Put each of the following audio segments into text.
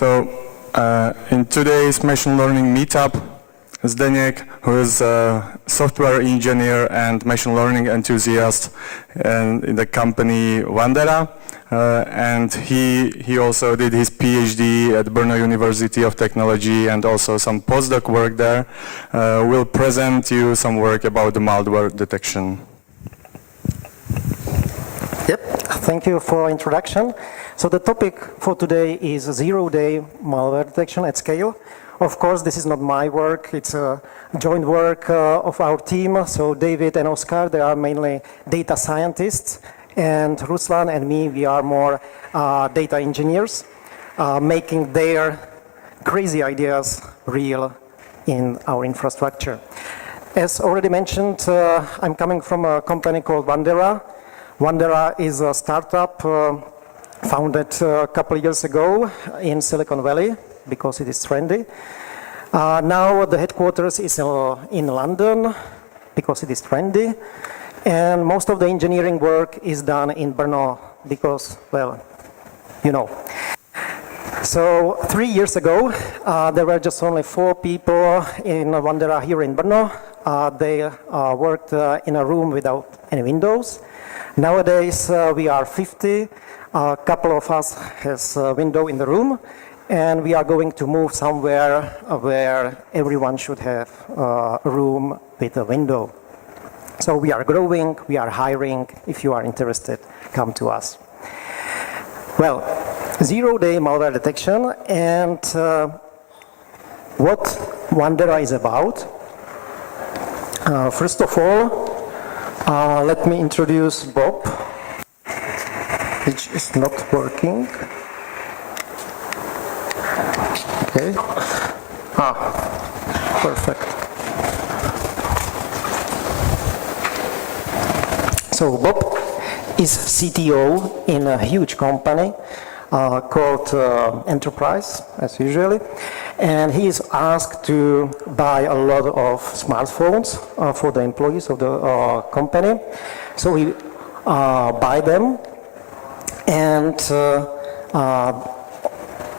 So, in today's machine learning meetup, Zdenek, who is a software engineer and machine learning enthusiast in the company Wandera, and he also did his PhD at Brno University of Technology and also some postdoc work there, will present you some work about the malware detection. Yep, thank you for introduction. So the topic for today is zero-day malware detection at scale. Of course, this is not my work, it's a joint work of our team. So David and Oscar, they are mainly data scientists, and Ruslan and me, we are more data engineers, making their crazy ideas real in our infrastructure. As already mentioned, I'm coming from a company called Wandera. Wandera is a startup founded a couple of years ago in Silicon Valley because it is trendy. Now the headquarters is in London because it is trendy. And most of the engineering work is done in Brno because, well, you know. So 3 years ago, there were just only 4 people in Wandera here in Brno. They worked in a room without any windows. Nowadays, we are 50. A couple of us has a window in the room, and we are going to move somewhere where everyone should have a room with a window. So we are growing, we are hiring. If you are interested, come to us. Well, zero-day malware detection and what Wandera is about. First of all, let me introduce Bob, which is not working. Okay. Perfect. So Bob is CTO in a huge company called Enterprise, as usually, and he is asked to buy a lot of smartphones for the employees of the company. So he buy them, and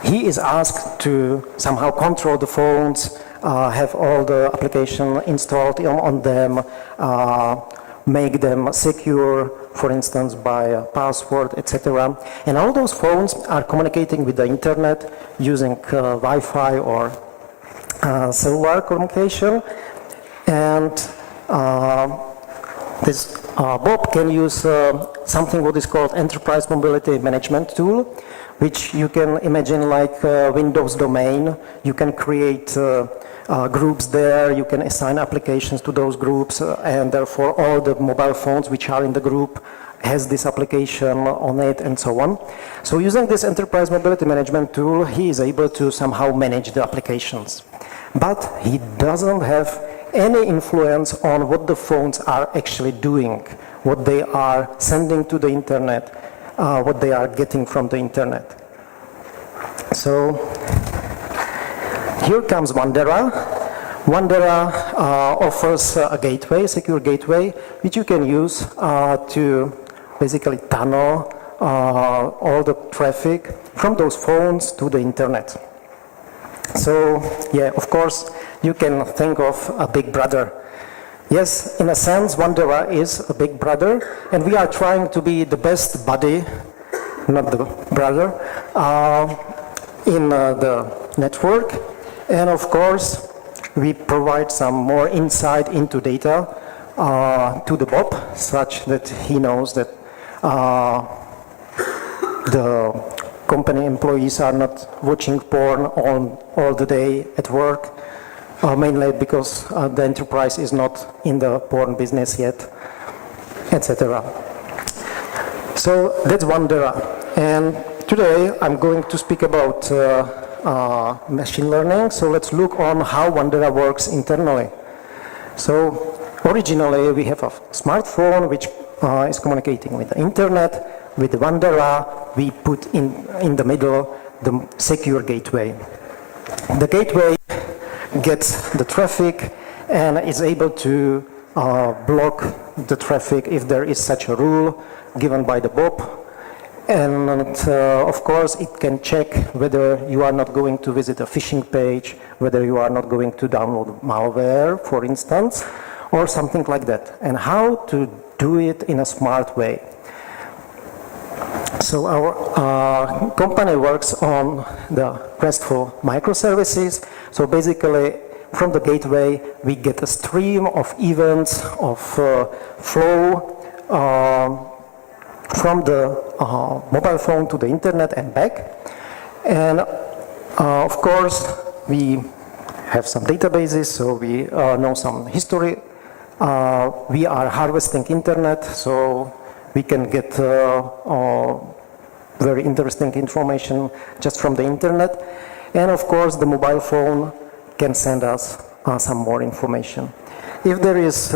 he is asked to somehow control the phones, have all the application installed on them, make them secure, for instance, by a password, etc. And all those phones are communicating with the internet using Wi-Fi or cellular communication. And this Bob can use something what is called Enterprise Mobility Management Tool, which you can imagine like Windows domain. You can create groups there, you can assign applications to those groups, and therefore all the mobile phones which are in the group has this application on it and so on. So using this Enterprise Mobility Management tool, he is able to somehow manage the applications. But he doesn't have any influence on what the phones are actually doing, what they are sending to the internet, what they are getting from the internet. So here comes Wandera. Wandera offers a gateway, secure gateway, which you can use to basically tunnel all the traffic from those phones to the internet. So, yeah, of course, you can think of a big brother. Yes, in a sense, Wandera is a big brother, and we are trying to be the best buddy, not the brother, in the network. And of course, we provide some more insight into data to the Bob, such that he knows that the company employees are not watching porn all the day at work, mainly because the enterprise is not in the porn business yet, etc. So that's Wandera. And today I'm going to speak about machine learning. So let's look on how Wandera works internally. So originally we have a smartphone which is communicating with the internet. With Wandera we put in the middle the secure gateway. The gateway gets the traffic and is able to block the traffic if there is such a rule given by the Bob. And of course, it can check whether you are not going to visit a phishing page, whether you are not going to download malware, for instance, or something like that, and how to do it in a smart way. So our company works on the RESTful microservices. So basically, from the gateway, we get a stream of events, of flow from the mobile phone to the internet and back. And of course, we have some databases, so we know some history. We are harvesting internet, so we can get very interesting information just from the internet. And of course, the mobile phone can send us some more information. If there is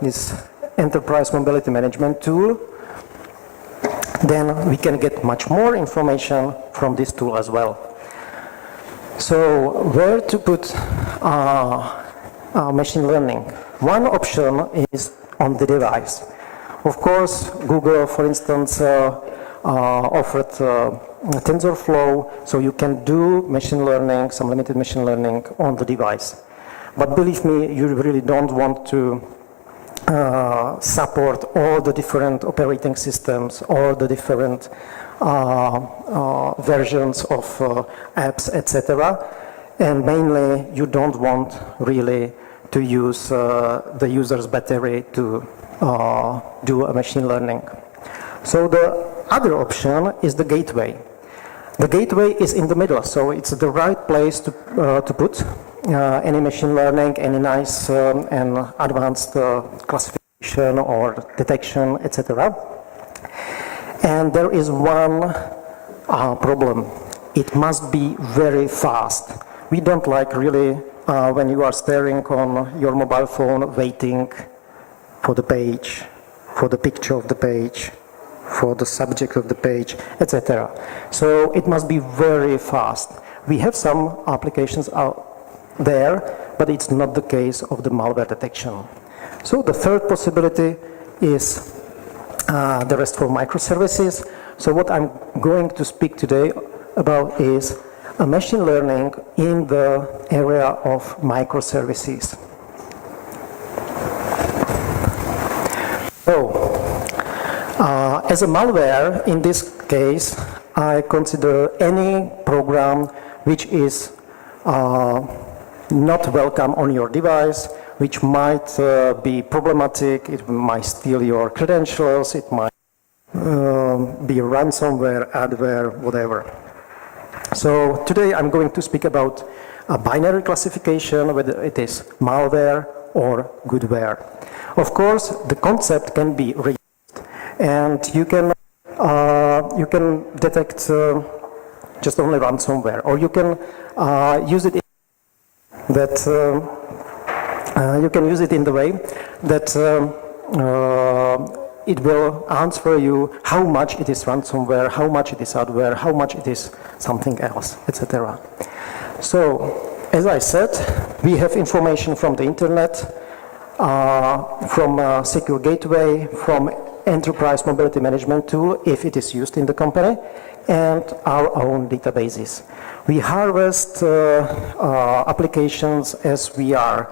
this enterprise mobility management tool, then we can get much more information from this tool as well. So where to put machine learning? One option is on the device. Of course, Google, for instance, offered TensorFlow, so you can do machine learning, some limited machine learning on the device. But believe me, you really don't want to support all the different operating systems, all the different versions of apps, etc. And mainly, you don't want really to use the user's battery to do a machine learning. So the other option is the gateway. The gateway is in the middle, so it's the right place to put any machine learning, any nice and advanced classification or detection, etc. And there is one problem. It must be very fast. We don't like really when you are staring on your mobile phone waiting for the page, for the picture of the page, for the subject of the page, etc. So it must be very fast. We have some applications out there, but it's not the case of the malware detection. So the third possibility is the RESTful microservices. So what I'm going to speak today about is a machine learning in the area of microservices. So, as a malware, in this case, I consider any program which is not welcome on your device, which might be problematic, it might steal your credentials, it might be ransomware, adware, whatever. So today I'm going to speak about a binary classification, whether it is malware or goodware. Of course, the concept can be reused, and you can detect just only ransomware, or you can use it in the way that it will answer you how much it is ransomware, how much it is adware, how much it is something else, etc. So, as I said, we have information from the internet, from a secure gateway, from enterprise mobility management tool, if it is used in the company, and our own databases. We harvest applications as we are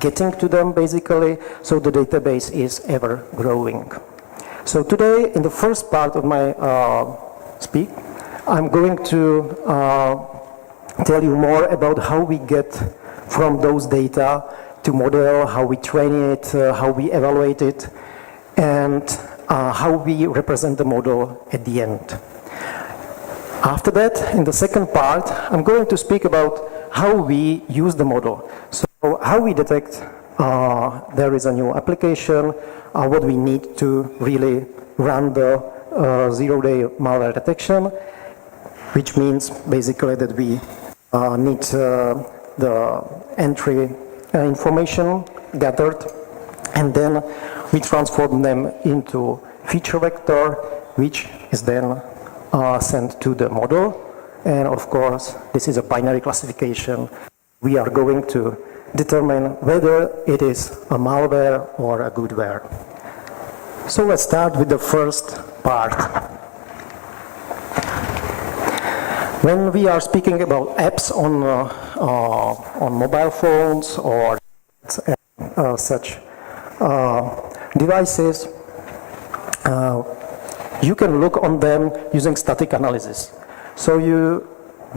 getting to them, basically, so the database is ever growing. So today, in the first part of my speak, I'm going to tell you more about how we get from those data to model, how we train it, how we evaluate it, and how we represent the model at the end. After that, in the second part, I'm going to speak about how we use the model. So how we detect there is a new application, what we need to really run the zero-day malware detection, which means basically that we need the entry information gathered, and then we transform them into feature vector, which is then sent to the model. And of course, this is a binary classification. We are going to determine whether it is a malware or a goodware. So let's start with the first part. When we are speaking about apps on mobile phones or such devices, you can look on them using static analysis. So you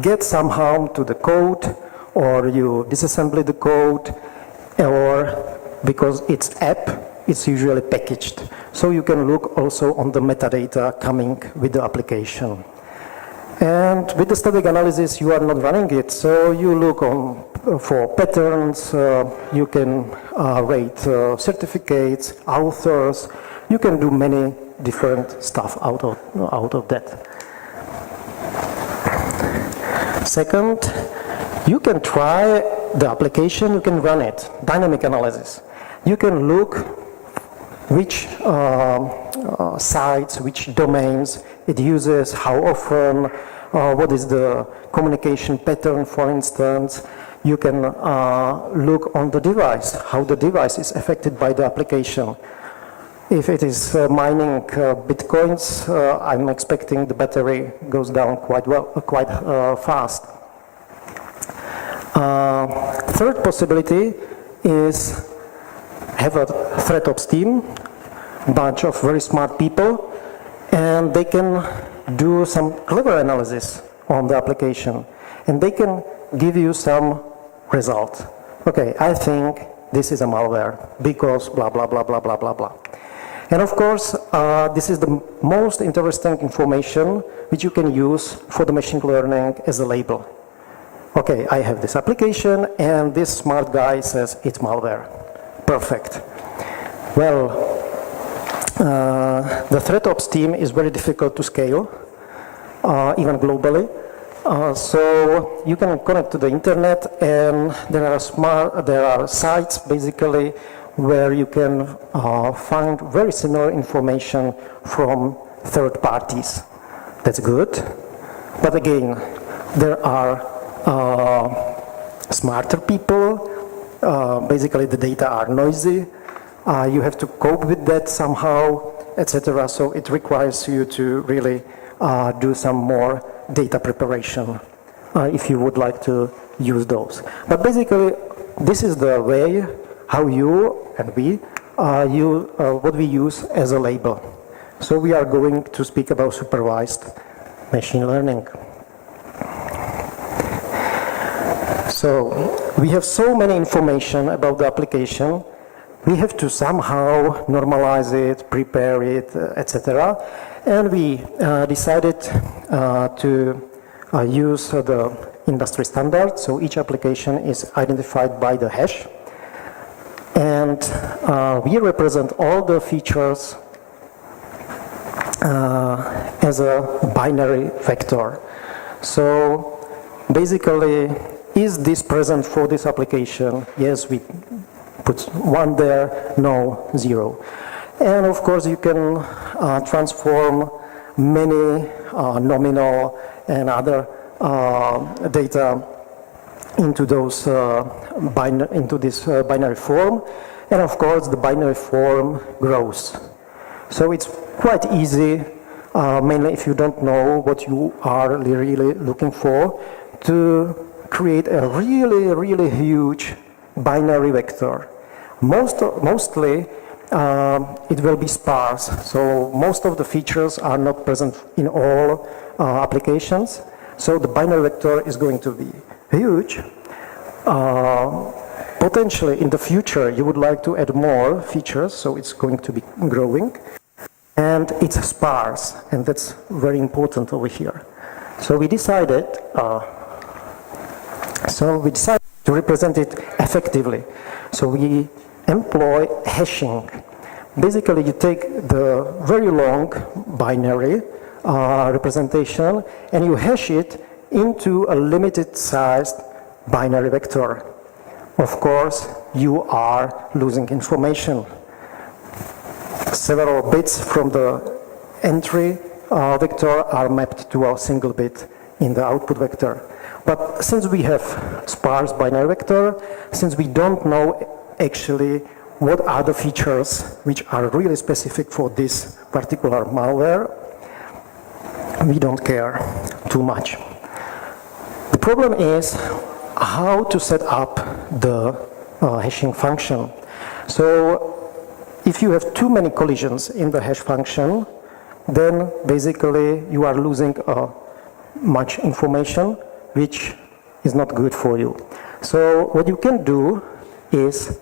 get somehow to the code, or you disassemble the code, or because it's app, it's usually packaged. So you can look also on the metadata coming with the application. And with the static analysis, you are not running it, so you look on for patterns, you can rate certificates, authors, you can do many different stuff out of that. Second, you can try the application, you can run it, dynamic analysis. You can look which sites, which domains it uses, how often, what is the communication pattern, for instance. You can look on the device, how the device is affected by the application. If it is mining bitcoins, I'm expecting the battery goes down quite fast. Third possibility is have a threat ops team, bunch of very smart people, and they can do some clever analysis on the application, and they can give you some result. Okay, I think this is a malware because blah, blah, blah, blah, blah, blah, blah. And of course, this is the most interesting information which you can use for the machine learning as a label. Okay, I have this application, and this smart guy says it's malware. Perfect. Well, the threat ops team is very difficult to scale, even globally. So you can connect to the internet, and there are sites basically where you can find very similar information from third parties. That's good. But again, there are smarter people. Basically, the data are noisy. You have to cope with that somehow, etc. So it requires you to really do some more data preparation if you would like to use those. But basically, this is the way how you and we what we use as a label. So we are going to speak about supervised machine learning. So we have so many information about the application. We have to somehow normalize it, prepare it, etc. And we decided to use the industry standard. So each application is identified by the hash. And we represent all the features as a binary vector. So basically, is this present for this application? Yes, we put 1 there, no, 0. And of course, you can transform many nominal and other data into those binary form, and of course the binary form grows. So it's quite easy, mainly if you don't know what you are really looking for, to create a really huge binary vector. Mostly it will be sparse, so most of the features are not present in all applications. So the binary vector is going to be huge. Potentially in the future you would like to add more features, so it's going to be growing. And it's sparse, and that's very important over here. So we decided to represent it effectively. So we employ hashing. Basically, you take the very long binary representation and you hash it into a limited sized binary vector. Of course, you are losing information. Several bits from the entry vector are mapped to a single bit in the output vector. But since we have sparse binary vector, since we don't know actually what are the features which are really specific for this particular malware, we don't care too much. The problem is how to set up the hashing function. So if you have too many collisions in the hash function, then basically you are losing much information, which is not good for you. So what you can do is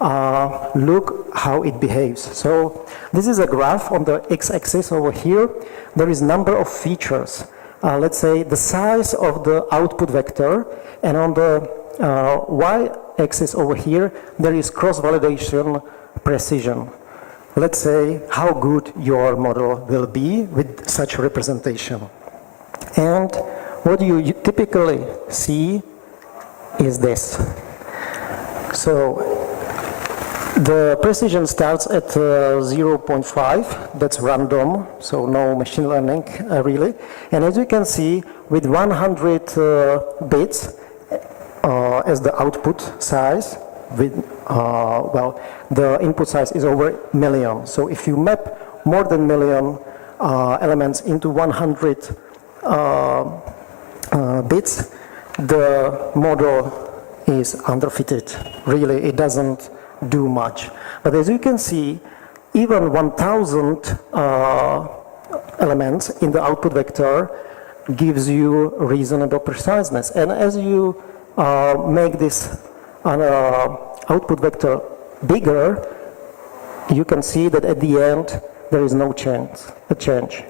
look how it behaves. So this is a graph on the x-axis over here. There is number of features. Let's say the size of the output vector, and on the y-axis over here, there is cross-validation precision. Let's say how good your model will be with such representation. And what you typically see is this. So the precision starts at 0.5, that's random, so no machine learning really. And as you can see, with 100 bits as the output size, with the input size is over a million. So if you map more than million elements into 100 bits, the model is underfitted. Really, it doesn't do much. But as you can see, even 1,000 elements in the output vector gives you reasonable preciseness. And as you make this output vector bigger, you can see that at the end there is no change.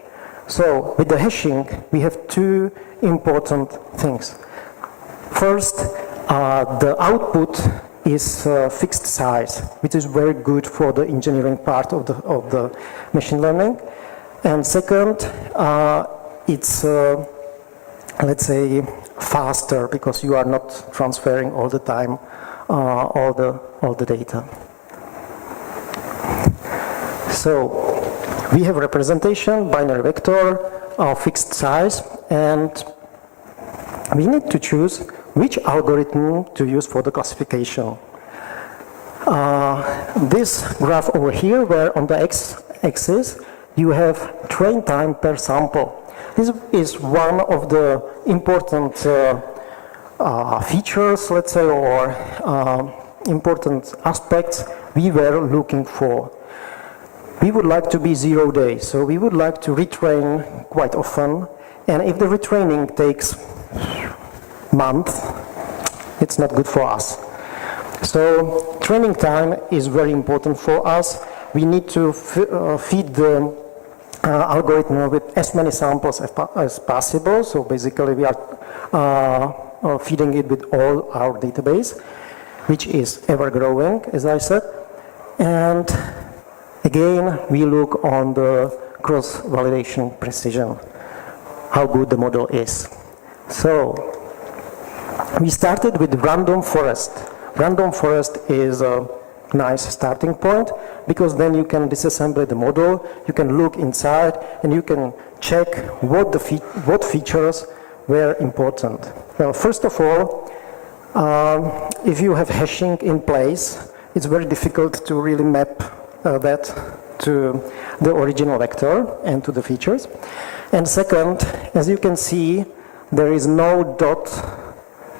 So with the hashing, we have two important things. First, the output is fixed size, which is very good for the engineering part of the machine learning. And second, it's let's say faster, because you are not transferring all the time all the data. So we have representation, binary vector, fixed size, and we need to choose which algorithm to use for the classification. This graph over here, where on the x-axis you have train time per sample. This is one of the important features, let's say, or important aspects we were looking for. We would like to be 0 days, so we would like to retrain quite often, and if the retraining takes month, it's not good for us. So training time is very important for us. We need to feed the algorithm with as many samples as possible. So basically we are feeding it with all our database, which is ever growing, as I said. And again, we look on the cross-validation precision, how good the model is. So we started with random forest. Random forest is a nice starting point, because then you can disassemble the model, you can look inside, and you can check what features were important. Well, first of all, if you have hashing in place, it's very difficult to really map that to the original vector and to the features. And second, as you can see, there is no dot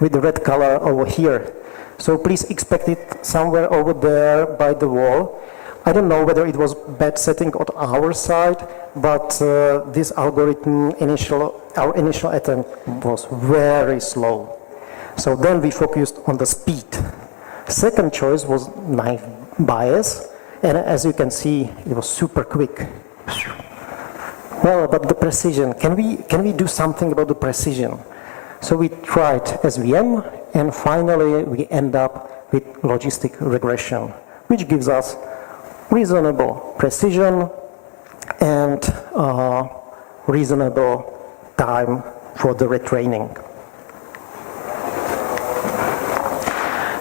with the red color over here. So please expect it somewhere over there by the wall. I don't know whether it was bad setting on our side, but this algorithm, our initial attempt was very slow. So then we focused on the speed. Second choice was knife bias, and as you can see, it was super quick. Well, but the precision, can we do something about the precision? So we tried SVM, and finally we end up with logistic regression, which gives us reasonable precision and reasonable time for the retraining.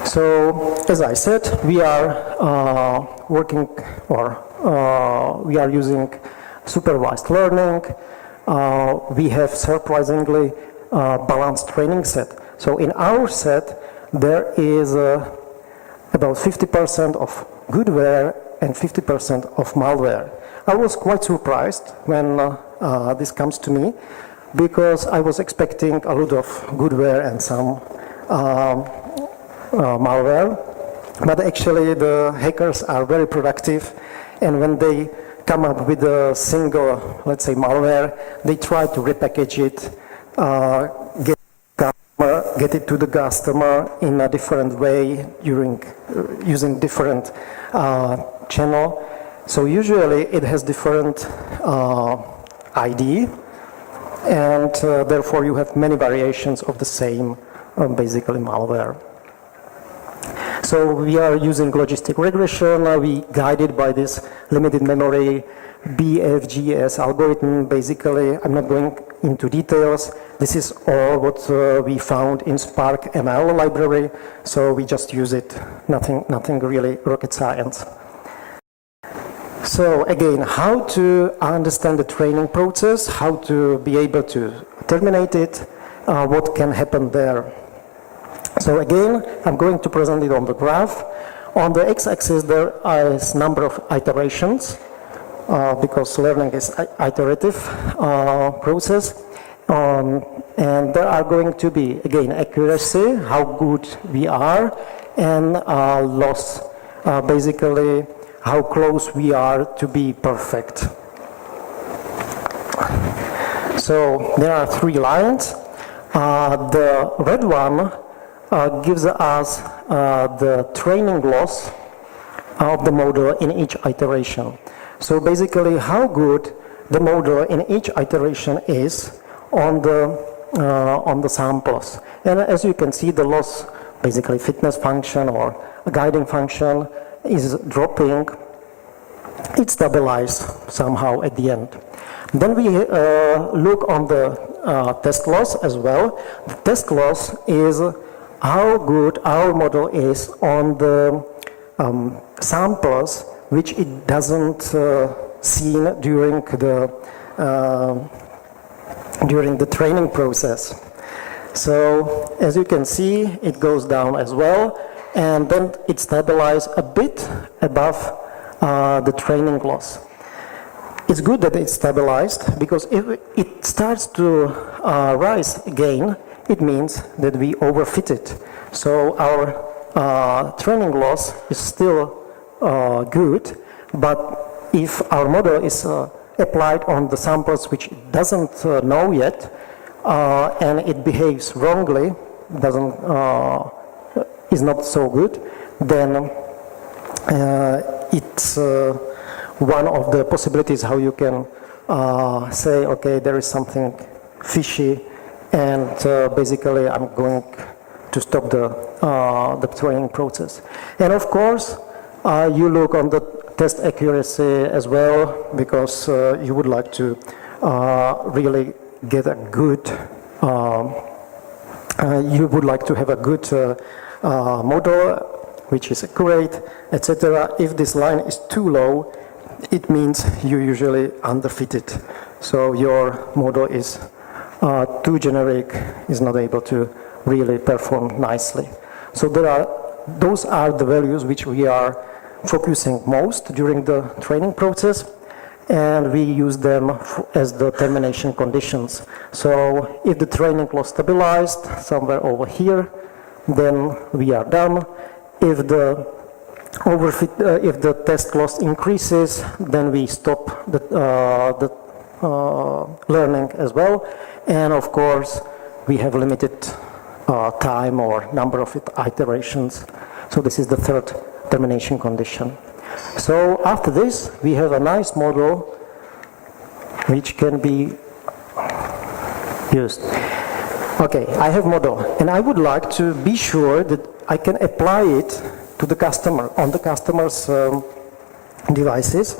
So, as I said, we are working, or we are using supervised learning. We have surprisingly balanced training set. So in our set, there is about 50% of goodware and 50% of malware. I was quite surprised when this comes to me, because I was expecting a lot of goodware and some malware, but actually the hackers are very productive, and when they come up with a single, let's say, malware, they try to repackage it, get it to the customer in a different way using different channel. So usually it has different ID, and therefore you have many variations of the same basically malware. So we are using logistic regression. We guided by this limited memory BFGS algorithm. Basically, I'm not going into details. This is all what we found in Spark ML library. So we just use it. Nothing really rocket science. So again, how to understand the training process, how to be able to terminate it, what can happen there. So again, I'm going to present it on the graph. On the x-axis there is number of iterations, because learning is iterative process. And there are going to be, again, accuracy, how good we are, and loss, basically how close we are to be perfect. So there are 3 lines. The red one gives us the training loss of the model in each iteration. So basically how good the model in each iteration is on the samples. And as you can see, the loss, basically fitness function or a guiding function, is dropping. It stabilizes somehow at the end. Then we look on the test loss as well. The test loss is how good our model is on the samples which it doesn't seen during the training process. So as you can see, it goes down as well, and then it stabilizes a bit above the training loss. It's good that it's stabilized, because if it starts to rise again, it means that we overfit it. So our training loss is still good, but if our model is applied on the samples which it doesn't know yet, and it behaves wrongly, is not so good, then it's one of the possibilities how you can say, okay, there is something fishy, and basically I'm going to stop the training process. And of course, you look on the test accuracy as well, because you would like to really get a good, you would like to have a good model which is accurate, etc. If this line is too low, it means you usually underfit it. So your model is too generic, is not able to really perform nicely. So those are the values which we are focusing most during the training process, and we use them as the termination conditions. So if the training loss stabilized somewhere over here, then we are done. If the if the test loss increases, then we stop the learning as well. And of course, we have limited time or number of iterations. So this is the third termination condition. So after this, we have a nice model which can be used. Okay, I have model, and I would like to be sure that I can apply it to the customer, on the customer's devices.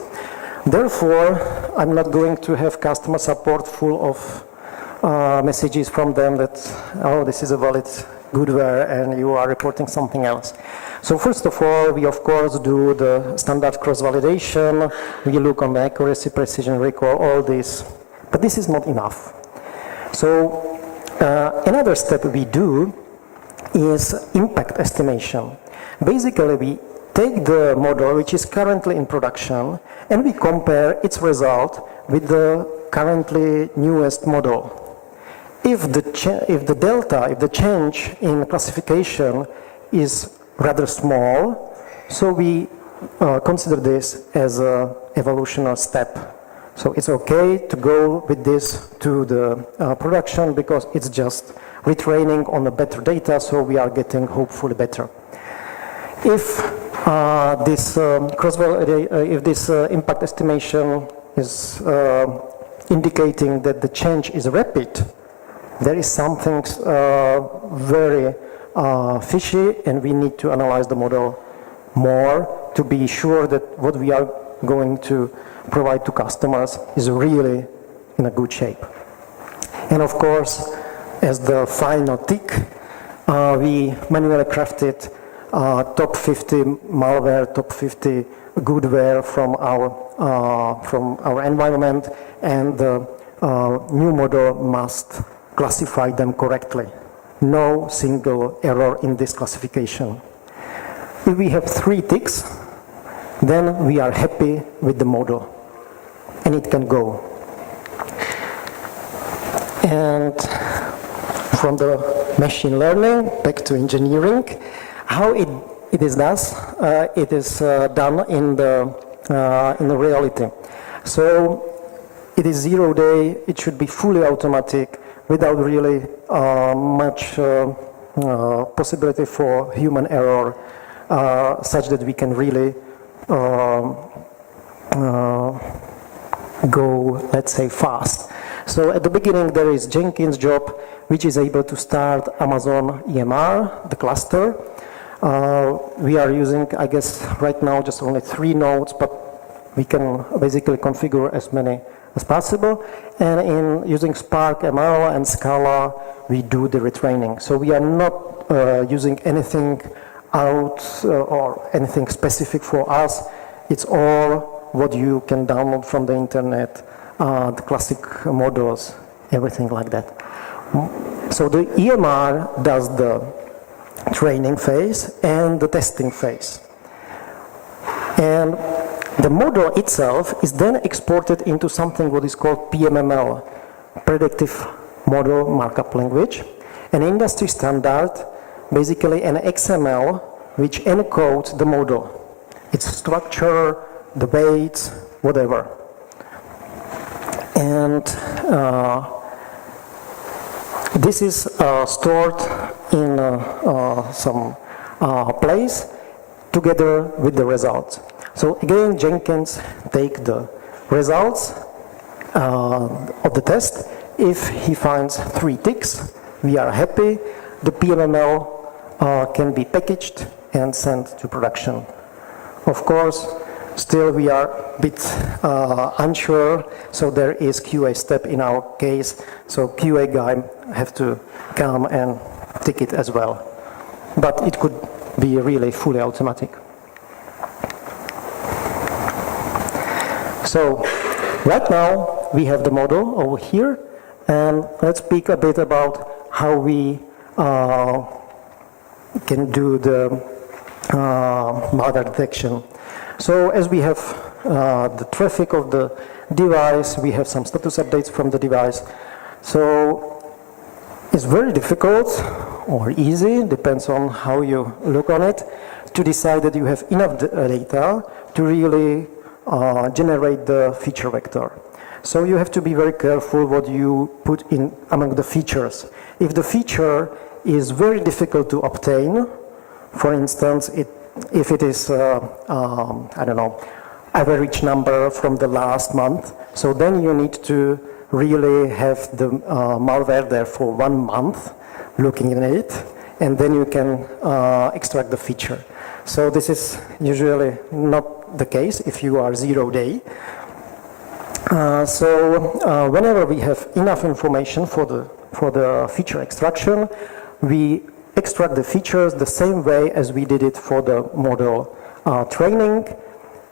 Therefore, I'm not going to have customer support full of messages from them that, oh, this is a valid goodware and you are reporting something else. So first of all, we of course do the standard cross-validation. We look on the accuracy, precision, recall, all this. But this is not enough. So another step we do is impact estimation. Basically, we take the model which is currently in production and we compare its result with the currently newest model. if the change in classification is rather small, so we consider this as an evolutionary step. So it's okay to go with this to the production because it's just retraining on the better data, so we are getting hopefully better. If this impact estimation is indicating that the change is rapid, there is something very fishy, and we need to analyze the model more to be sure that what we are going to provide to customers is really in a good shape. And of course, as the final tick, we manually crafted top 50 malware, top 50 goodware from our environment, and the new model must classify them correctly. No single error in this classification. If we have 3 ticks, then we are happy with the model, and it can go. And from the machine learning back to engineering, how it is done in the reality. So it is 0 day. It should be fully automatic without really much possibility for human error, such that we can really go, let's say, fast. So at the beginning there is Jenkins job, which is able to start Amazon EMR, the cluster. We are using, I guess, right now just only 3 nodes, but we can basically configure as many as possible. And in using Spark ML and Scala, we do the retraining. So we are not using anything out or anything specific for us. It's all what you can download from the internet, the classic models, everything like that. So the EMR does the training phase and the testing phase. And the model itself is then exported into something what is called PMML, Predictive Model Markup Language, an industry standard, basically an XML which encodes the model, its structure, the weights, whatever. And this is stored in some place together with the results. So again, Jenkins take the results of the test. If he finds 3 ticks, we are happy. The PMML can be packaged and sent to production. Of course, still we are a bit unsure, so there is QA step in our case. So QA guy have to come and tick it as well. But it could be really fully automatic. So right now we have the model over here, and let's speak a bit about how we can do the malware detection. So as we have the traffic of the device, we have some status updates from the device. So it's very difficult or easy, depends on how you look on it, to decide that you have enough data to really generate the feature vector. So you have to be very careful what you put in among the features. If the feature is very difficult to obtain, for instance, if it is, I don't know, average number from the last month, so then you need to really have the malware there for 1 month, looking at it, and then you can extract the feature. So this is usually not the case if you are 0 day. So whenever we have enough information for the feature extraction, we extract the features the same way as we did it for the model training,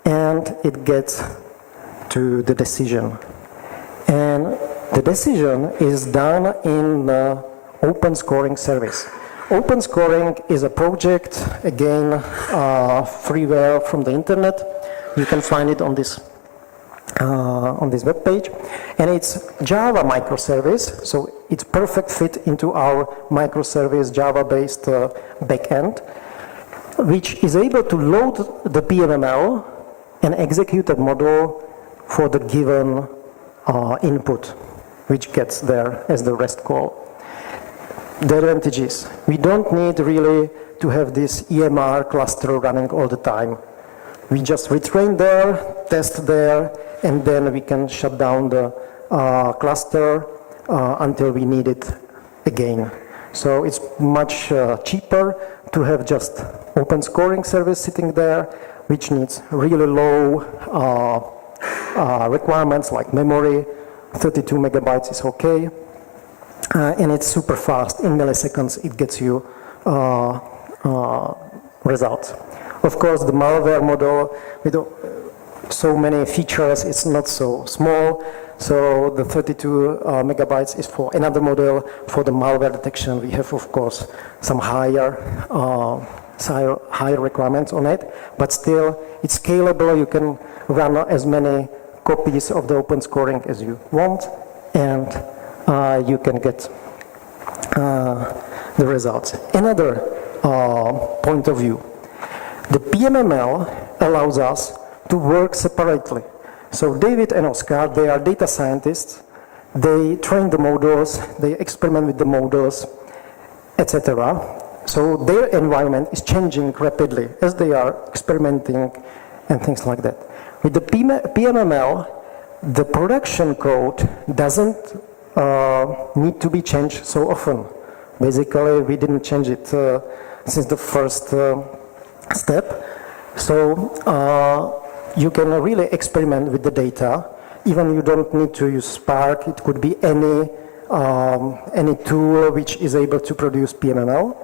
and it gets to the decision. And the decision is done in the open scoring service. Open scoring is a project, again, freeware from the internet. You can find it on this on this web page, and it's Java microservice, so it's perfect fit into our microservice Java-based backend, which is able to load the PMML and execute a model for the given input, which gets there as the REST call. The advantages: we don't need really to have this EMR cluster running all the time. We just retrain there, test there, and then we can shut down the cluster until we need it again. So it's much cheaper to have just open scoring service sitting there, which needs really low requirements like memory. 32 megabytes is okay, and it's super fast. In milliseconds, it gets you results. Of course, the malware model with so many features, it's not so small. So the 32 megabytes is for another model. For the malware detection, we have, of course, some higher requirements on it. But still, it's scalable. You can run as many copies of the open scoring as you want, and you can get the results. Another point of view. The PMML allows us to work separately. So David and Oscar, they are data scientists. They train the models, they experiment with the models, etc. So their environment is changing rapidly as they are experimenting and things like that. With the PMML, the production code doesn't need to be changed so often. Basically, we didn't change it since the first step. So you can really experiment with the data. Even you don't need to use Spark. It could be any tool which is able to produce PMML.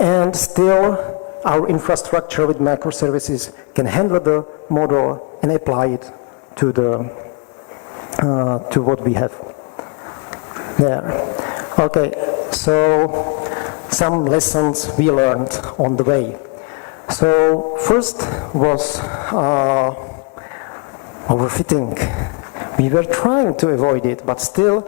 And still, our infrastructure with microservices can handle the model and apply it to what we have there. Okay, so some lessons we learned on the way. So first was overfitting. We were trying to avoid it, but still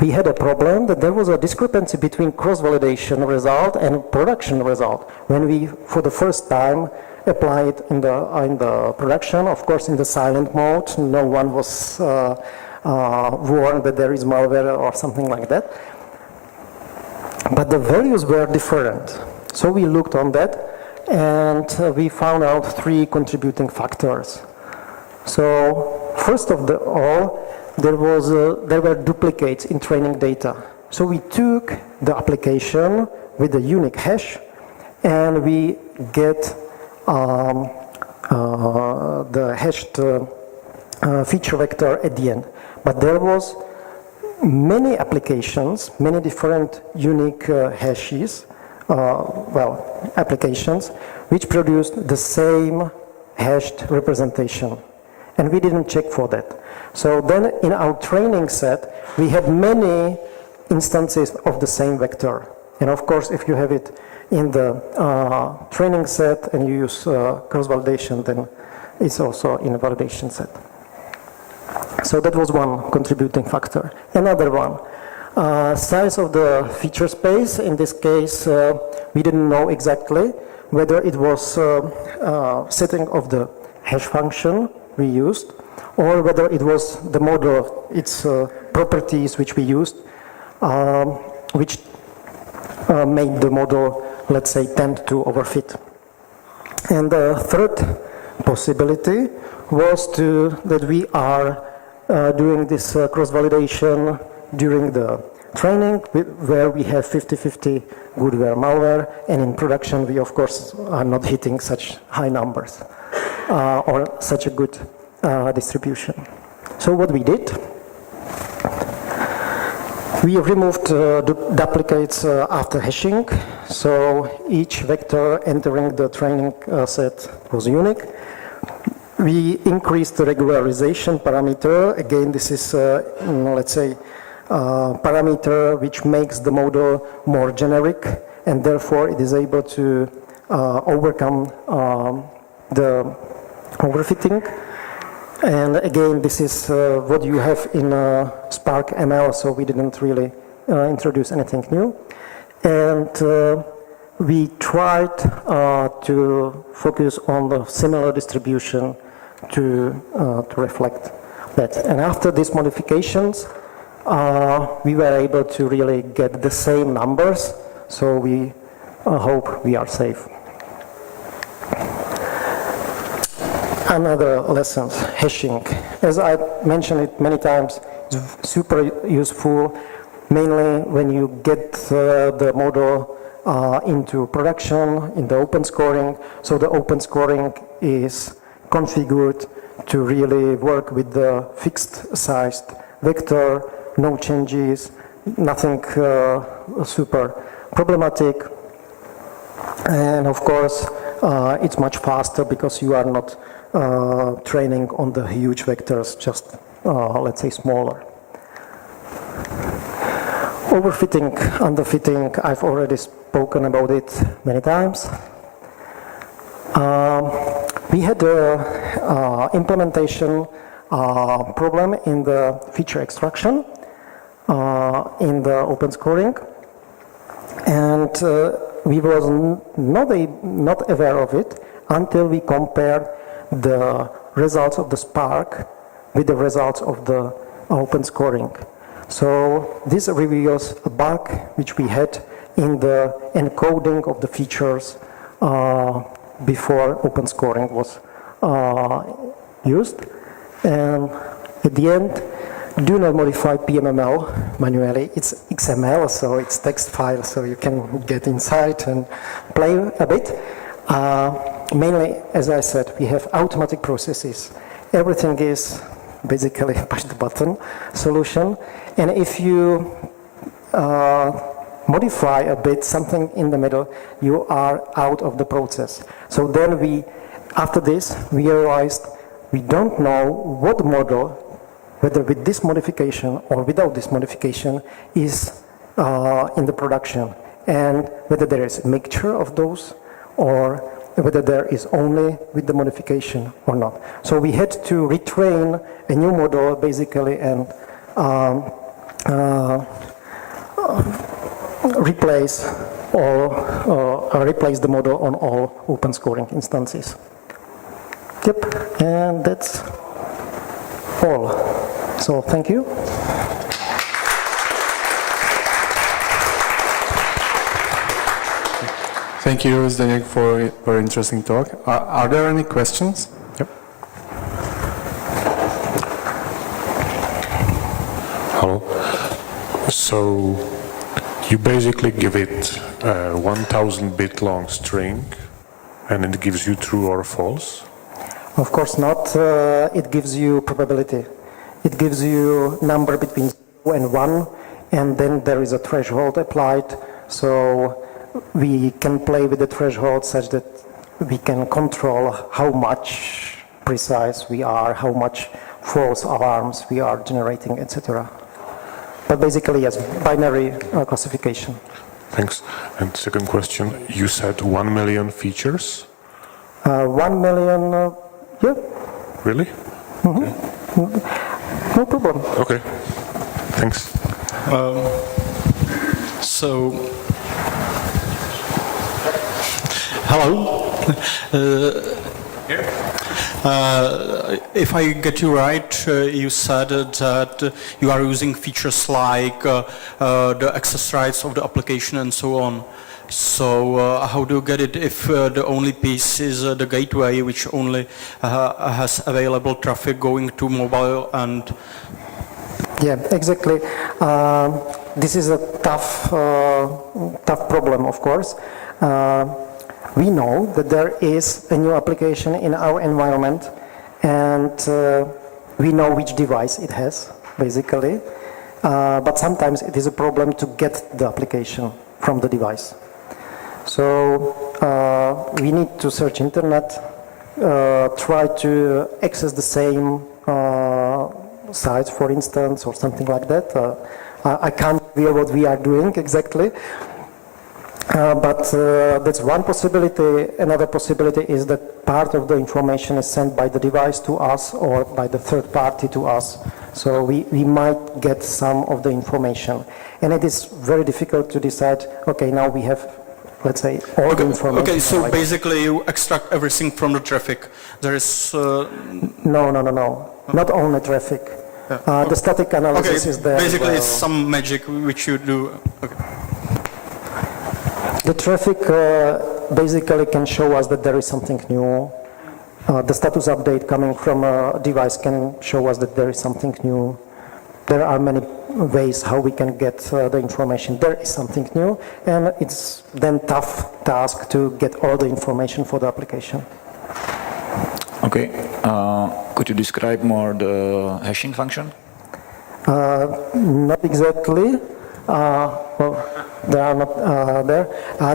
we had a problem that there was a discrepancy between cross-validation result and production result. When we, for the first time, apply it in the production, of course in the silent mode, no one was warned that there is malware or something like that. But the values were different. So we looked on that, and we found out 3 contributing factors. So first of all, there were duplicates in training data. So we took the application with the unique hash, and we get the hashed feature vector at the end. But there was many applications, many different unique hashes, applications, which produced the same hashed representation. And we didn't check for that. So then in our training set, we had many instances of the same vector. And of course, if you have it in the training set and you use cross-validation, then it's also in a validation set. So that was one contributing factor. Another one, size of the feature space. In this case, we didn't know exactly whether it was setting of the hash function we used, or whether it was the model, its properties which we used, which made the model, let's say, tend to overfit. And the third possibility was that we are doing this cross-validation during the training, where we have 50-50 goodware malware, and in production we of course are not hitting such high numbers or such a good distribution. So what we did, we removed duplicates after hashing, so each vector entering the training set was unique. We increased the regularization parameter. Again, this is, let's say, parameter which makes the model more generic, and therefore it is able to overcome the overfitting. And again, this is what you have in Spark ML, so we didn't really introduce anything new. And we tried to focus on the similar distribution to reflect that. And after these modifications, we were able to really get the same numbers, so we hope we are safe. Another lesson, hashing. As I mentioned it many times, it's super useful, mainly when you get the model into production, in the open scoring. So the open scoring is configured to really work with the fixed sized vector, no changes, nothing super problematic. And of course, it's much faster because you are not training on the huge vectors, just let's say smaller. Overfitting, underfitting, I've already spoken about it many times. We had an implementation problem in the feature extraction in the open scoring, and we was not aware of it until we compared the results of the Spark with the results of the open scoring. So this reveals a bug which we had in the encoding of the features before open scoring was used. And at the end, do not modify PMML manually. It's XML, so it's text file, so you can get inside and play a bit. Mainly, as I said, we have automatic processes. Everything is basically push the button solution. And if you modify a bit something in the middle, you are out of the process. So then after this, we realized we don't know what model, whether with this modification or without this modification, is in the production. And whether there is a mixture of those or whether there is only with the modification or not. So we had to retrain a new model basically and replace the model on all open scoring instances. Yep, and that's all. So thank you. Thank you, Zdenek, for a very interesting talk. Are there any questions? Yep. Hello. So you basically give it a 1,000-bit long string, and it gives you true or false? Of course not. It gives you probability. It gives you number between 0 and 1, and then there is a threshold applied. So we can play with the threshold such that we can control how much precise we are, how much false alarms we are generating, etc. But basically, yes, binary classification. Thanks. And second question, you said 1 million features? 1 million, yeah. Really? Mm-hmm. Okay. No problem. Okay, thanks. Hello. If I get you right, you said that you are using features like the access rights of the application and so on. So how do you get it if the only piece is the gateway, which only has available traffic going to mobile and... Yeah, exactly. This is a tough problem, of course. We know that there is a new application in our environment, and we know which device it has, basically. But sometimes it is a problem to get the application from the device. So we need to search internet, try to access the same sites, for instance, or something like that. I can't reveal what we are doing exactly. But that's one possibility. Another possibility is that part of the information is sent by the device to us or by the third party to us. So we might get some of the information. And it is very difficult to decide, okay, now we have, let's say, all the information. Okay, so basically you extract everything from the traffic. There is... No. Not only traffic. Yeah. The static analysis is there. Basically it's some magic which you do. Okay. The traffic basically can show us that there is something new. The status update coming from a device can show us that there is something new. There are many ways how we can get the information. There is something new, and it's then tough task to get all the information for the application. Okay. Could you describe more the hashing function? Not exactly. Well, they are not there.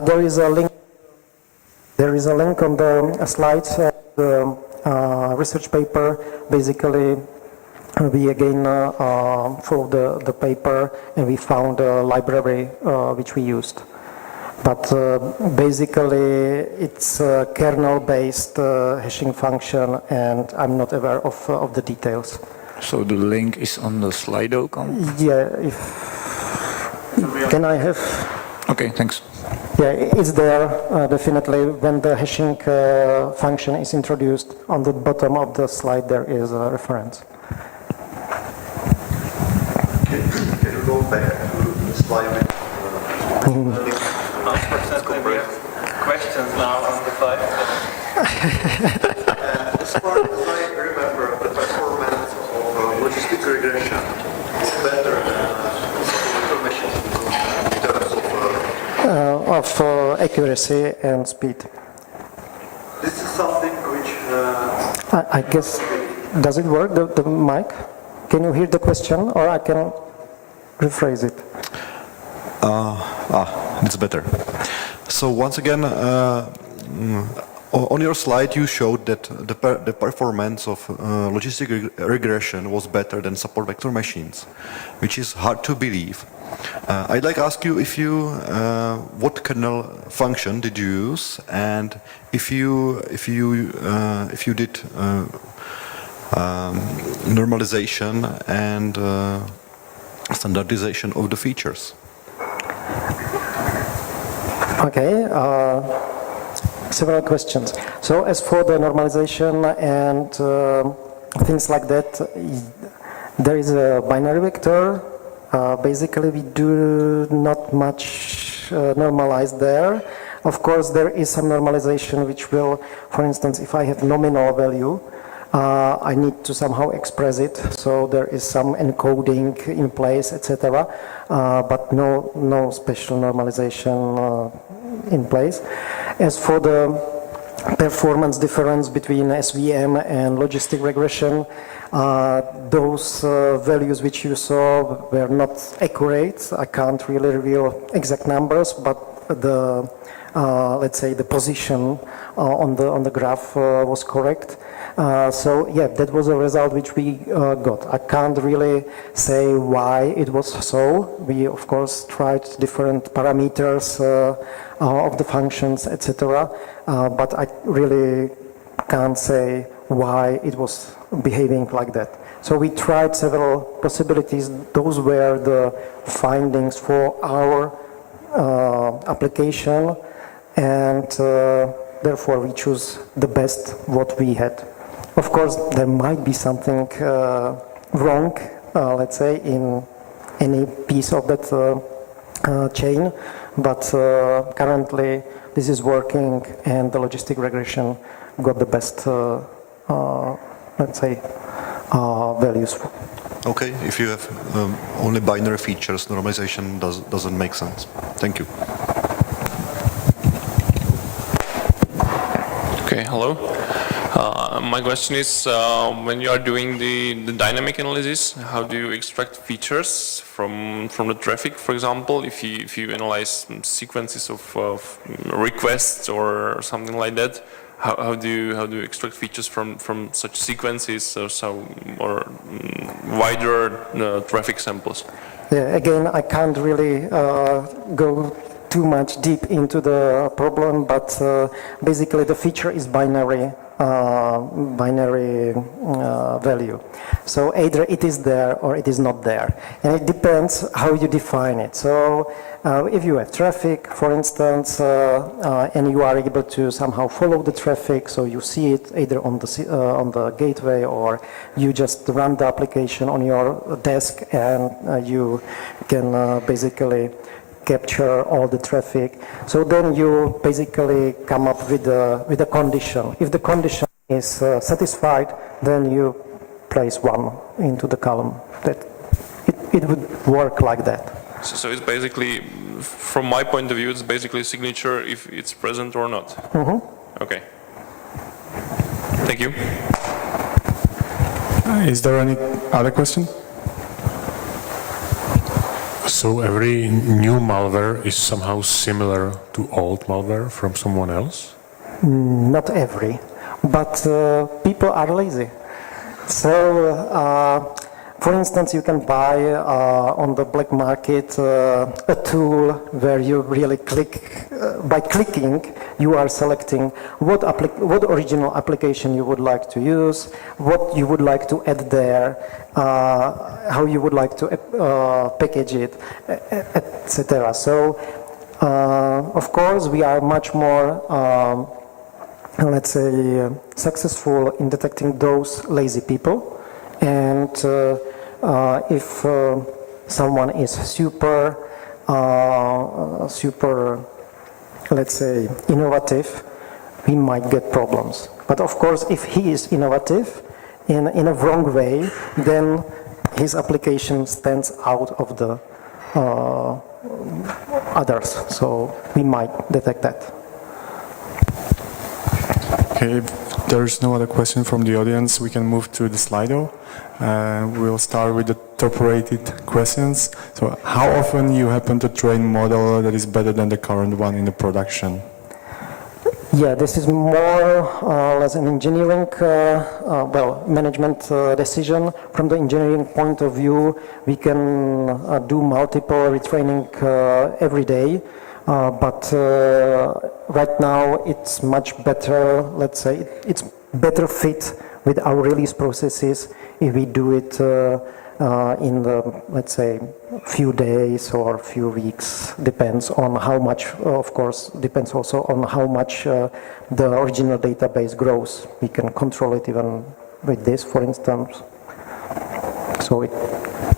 There is a link. There is a link on the slides. The research paper. Basically, we again followed the paper and we found a library which we used. But basically, it's a kernel-based hashing function, and I'm not aware of the details. So the link is on the Slido. Yeah. Can I have? Okay, thanks. Yeah, it's there definitely. When the hashing function is introduced, on the bottom of the slide there is a reference. Can you go back to the slide with questions now on the slide? as far as I remember, the performance of logistic regression was better than automation in terms Of accuracy and speed. this is something which I guess, does it work, the mic? Can you hear the question, or I can rephrase it? it's better. So once again, on your slide you showed that the performance of logistic regression was better than support vector machines, which is hard to believe. I'd like to ask you if you what kernel function did you use, and if you did normalization and standardization of the features. Okay, several questions. So as for the normalization and things like that, there is a binary vector. Basically, we do not much normalize there. Of course, there is some normalization which will, for instance, if I have nominal value, I need to somehow express it. So there is some encoding in place, etc. But no special normalization in place. As for the performance difference between SVM and logistic regression, those values which you saw were not accurate. I can't really reveal exact numbers, but the let's say the position on the graph was correct. So yeah, that was a result which we got. I can't really say why it was so. We of course tried different parameters of the functions, etc. But I really can't say why it was behaving like that. So we tried several possibilities. Those were the findings for our application, and therefore we choose the best what we had. Of course, there might be something wrong, let's say, in any piece of that chain, but currently this is working, and the logistic regression got the best, let's say, values. Okay, if you have only binary features, normalization doesn't make sense. Thank you. Okay, hello. My question is, when you are doing the dynamic analysis, how do you extract features from the traffic? For example, if you analyze sequences of requests or something like that, how do you extract features from such sequences or wider traffic samples? Yeah, again, I can't really go too much deep into the problem, but basically the feature is binary value. So either it is there or it is not there. And it depends how you define it. So if you have traffic, for instance, and you are able to somehow follow the traffic, so you see it either on the gateway or you just run the application on your desk and you can basically capture all the traffic. So then you basically come up with a condition. If the condition is satisfied, then you place 1 into the column. That it would work like that. So it's basically, from my point of view, it's basically a signature if it's present or not. Mm-hmm. Okay. Thank you. Is there any other question? So every new malware is somehow similar to old malware from someone else? Not every, but people are lazy. So, for instance, you can buy on the black market a tool where you really click, by clicking, you are selecting what original application you would like to use, what you would like to add there, how you would like to package it, etc. So, of course, we are much more, let's say, successful in detecting those lazy people. And if someone is super, let's say, innovative, we might get problems. But of course, if he is innovative in a wrong way, then his application stands out of the others. So we might detect that. Okay, if there's no other question from the audience, we can move to the Slido. We'll start with the top-rated questions. So, how often you happen to train model that is better than the current one in the production? Yeah, this is more or less an engineering, management decision. From the engineering point of view, we can do multiple retraining every day. But right now it's much better, let's say, it's better fit with our release processes if we do it in the, let's say, few days or few weeks. Depends on how much, of course, depends also on how much the original database grows. We can control it even with this, for instance. So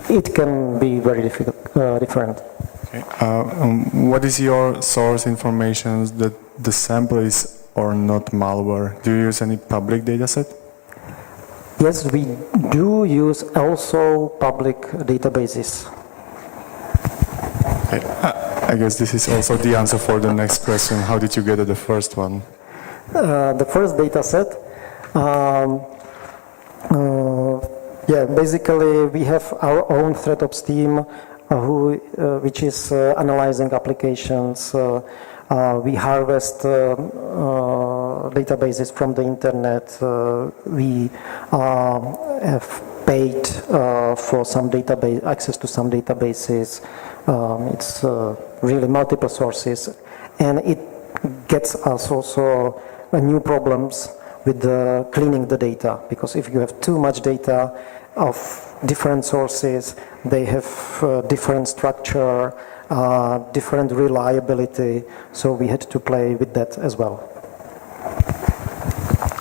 it can be very different. Okay. What is your source information that the sample is or not malware? Do you use any public data set? Yes, we do use also public databases. Okay. I guess this is also the answer for the next question. How did you get at the first one? The first data set, basically we have our own threat ops team which is analyzing applications. We harvest databases from the internet. We have paid for some database access to some databases. It's really multiple sources, and it gets us also new problems with cleaning the data, because if you have too much data of different sources, they have different structure, different reliability, so we had to play with that as well.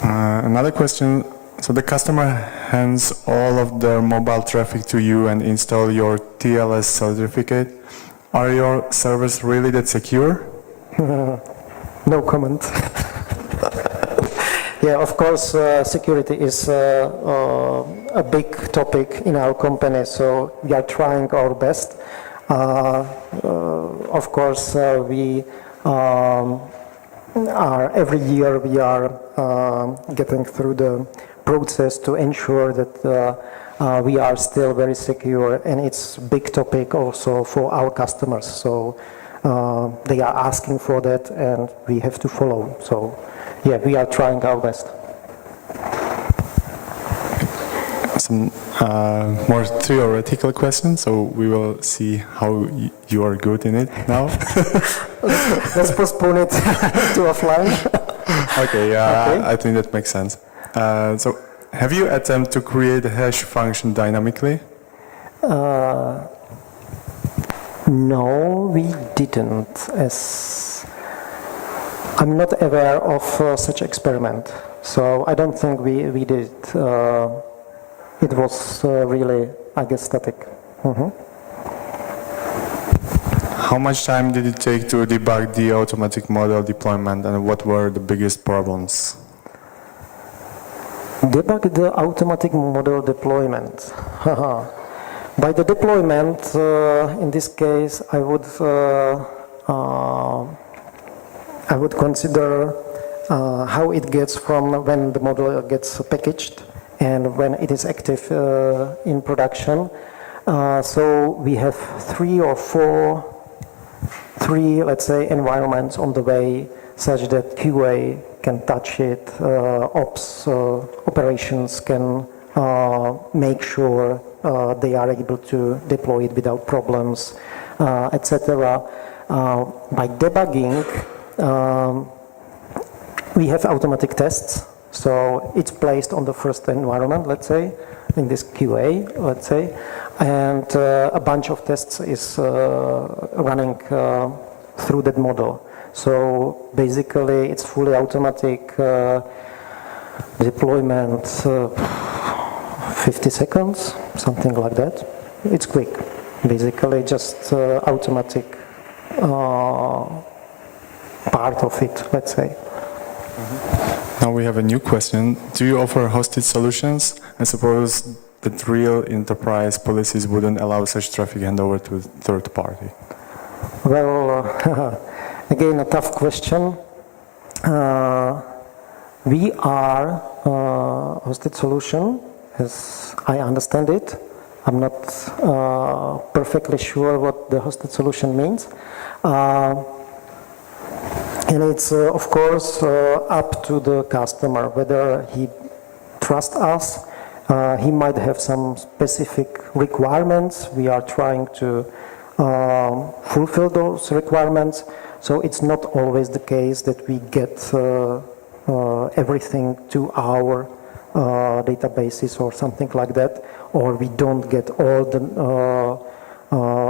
Another question, so the customer hands all of their mobile traffic to you and install your TLS certificate. Are your servers really that secure? No comment. Yeah, of course, security is a big topic in our company, so we are trying our best. Of course, we are every year we are getting through the process to ensure that we are still very secure, and it's a big topic also for our customers. So they are asking for that, and we have to follow. So yeah, we are trying our best. more theoretical question, so we will see how you are good in it now. Let's postpone it to offline. Okay, I think that makes sense. So, have you attempted to create a hash function dynamically? No, we didn't. As I'm not aware of such experiment, so I don't think we did. It was really, I guess, static. Mm-hmm. How much time did it take to debug the automatic model deployment, and what were the biggest problems? Debug the automatic model deployment. By the deployment, in this case, I would consider how it gets from when the model gets packaged and when it is active in production. So we have three, let's say, environments on the way, such that QA can touch it, ops operations can make sure they are able to deploy it without problems, etc. By debugging, we have automatic tests, so it's placed on the first environment, let's say, in this QA, let's say, and a bunch of tests is running through that model. So basically, it's fully automatic deployment, 50 seconds, something like that. It's quick, basically just automatic part of it, let's say. Now we have a new question. Do you offer hosted solutions? I suppose that real enterprise policies wouldn't allow such traffic handover to a third party. Well, again, a tough question. We are a hosted solution, as I understand it. I'm not perfectly sure what the hosted solution means. And it's, of course, up to the customer whether he trusts us. He might have some specific requirements. We are trying to fulfill those requirements. So it's not always the case that we get everything to our databases or something like that, or we don't get all the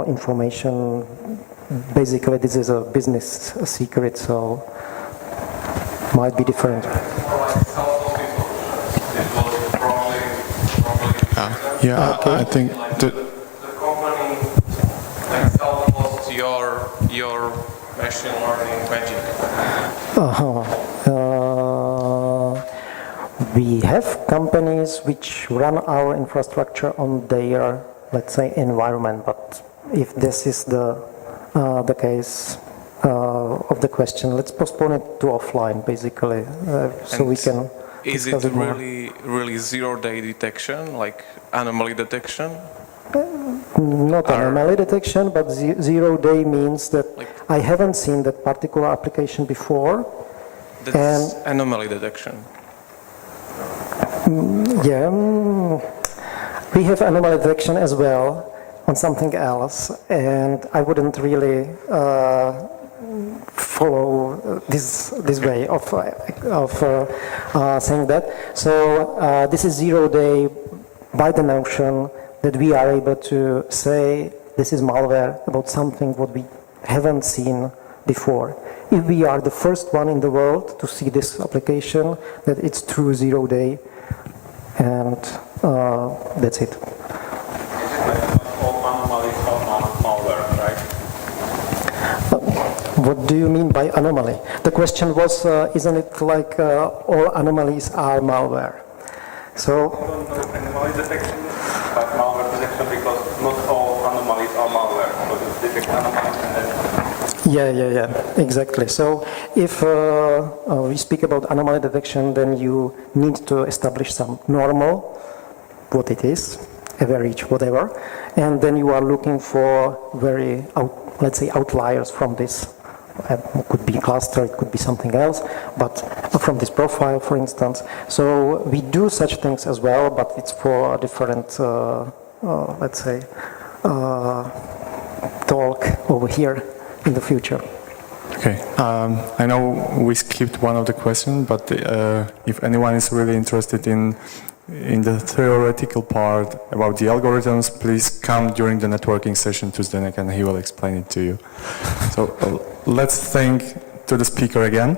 information. Basically, this is a business secret, so might be different. Yeah, okay. I think the company itself was your machine learning magic. We have companies which run our infrastructure on their, let's say, environment, but if this is the case of the question, let's postpone it to offline, basically, so we can. Is it really zero-day detection, like anomaly detection? Not anomaly detection, but zero-day means that I haven't seen that particular application before. That's anomaly detection. Yeah, we have anomaly detection as well on something else, and I wouldn't really follow this way of saying that. So this is 0 day by the notion that we are able to say this is malware about something what we haven't seen before. If we are the first one in the world to see this application, that it's true 0 day, and that's it. What do you mean by anomaly? The question was, isn't it like all anomalies are malware? So, don't know anomaly detection, but malware detection, because not all anomalies are malware. So you detect anomalies and then... Yeah, exactly. So if we speak about anomaly detection, then you need to establish some normal, what it is, average, whatever, and then you are looking for very, let's say, outliers from this It could be cluster, it could be something else, but from this profile, for instance. So we do such things as well, but it's for a different, let's say, talk over here in the future. Okay, I know we skipped one of the questions, but if anyone is really interested in the theoretical part about the algorithms, please come during the networking session to Zdenek and he will explain it to you. So let's thank to the speaker again.